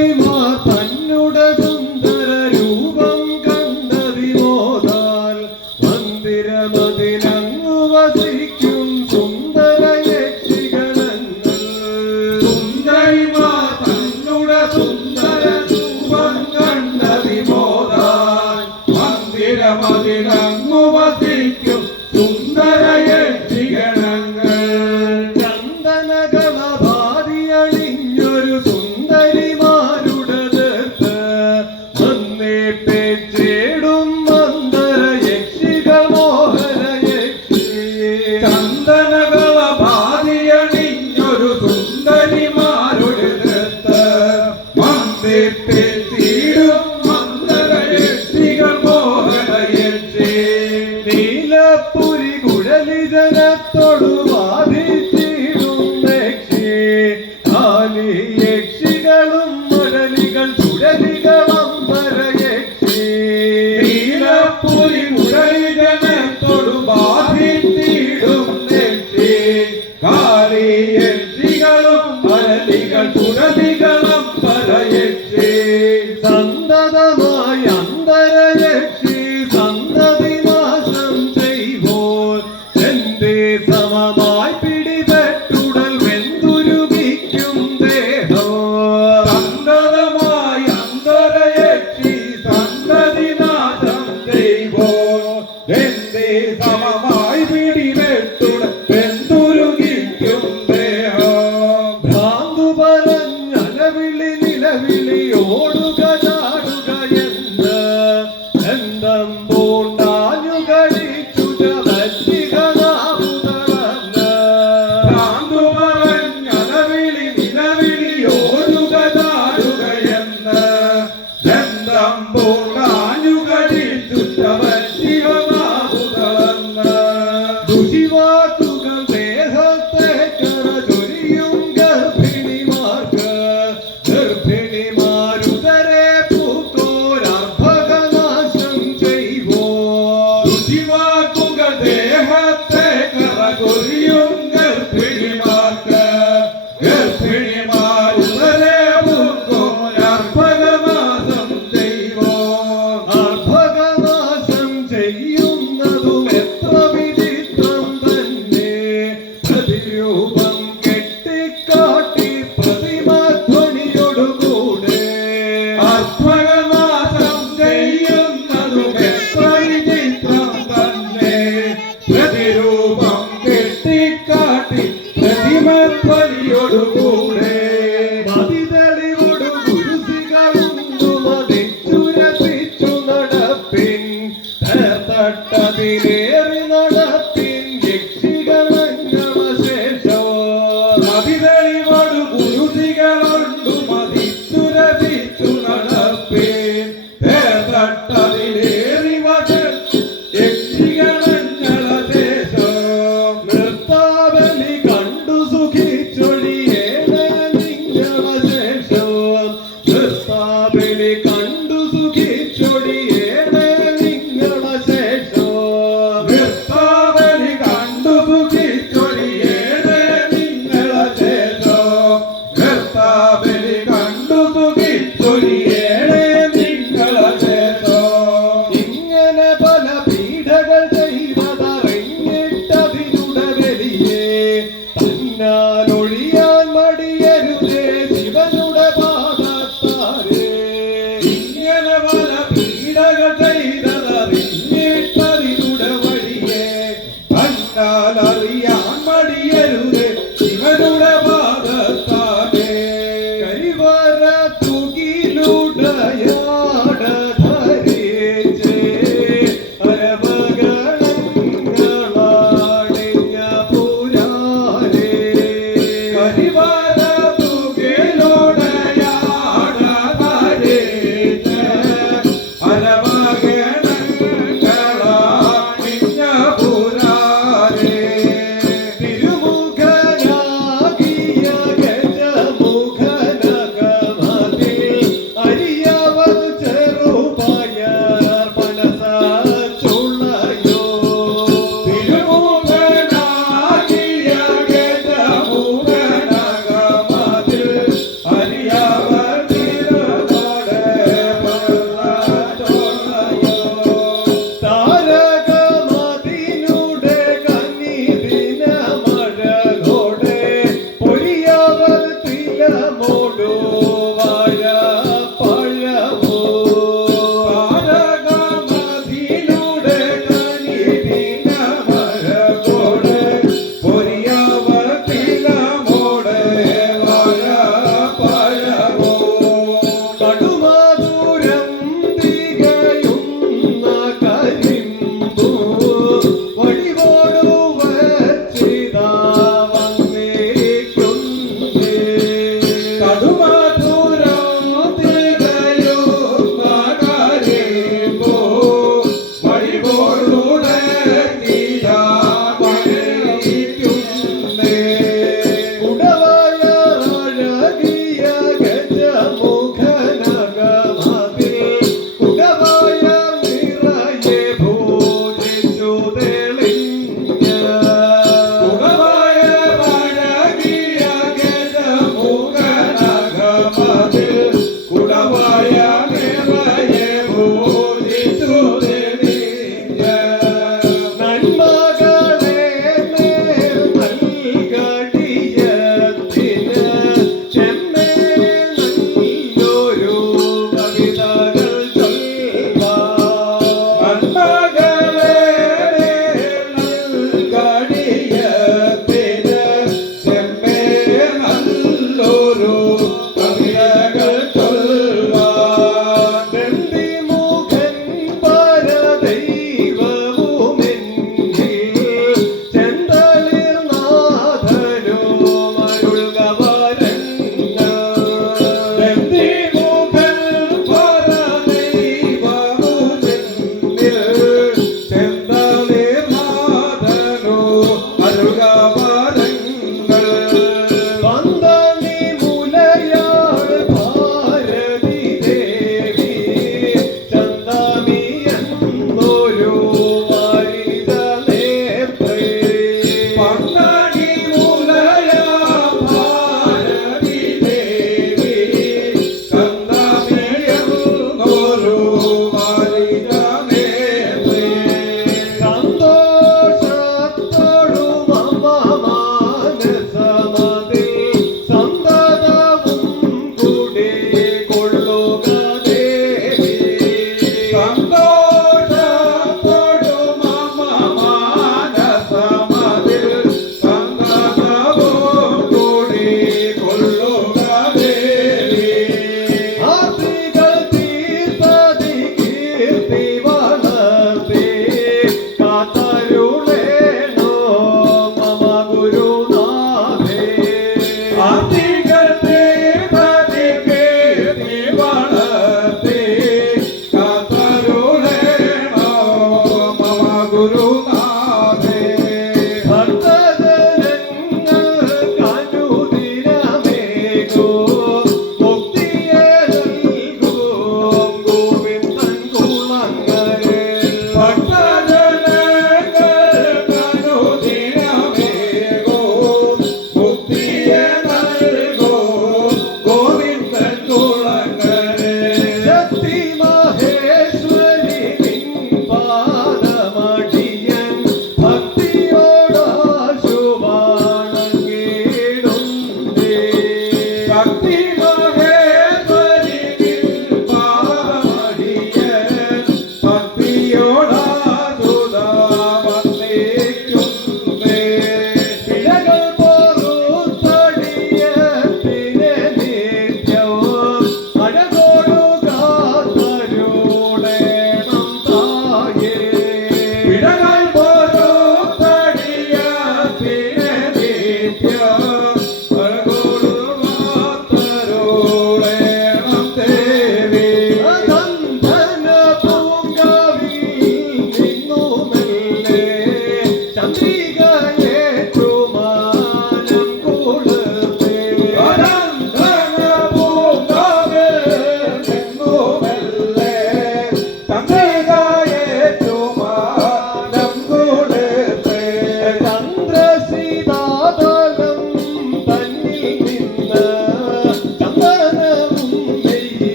name of യക്ഷികളും മുരളികൾ ചുഴലികളും Yeah.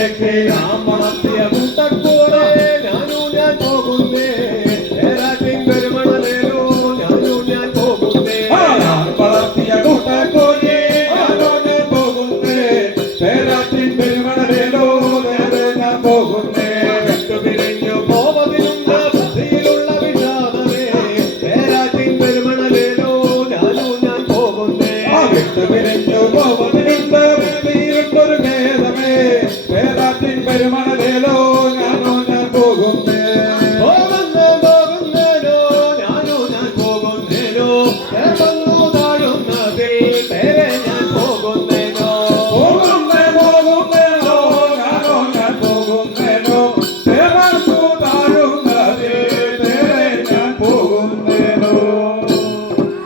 দেখে আমার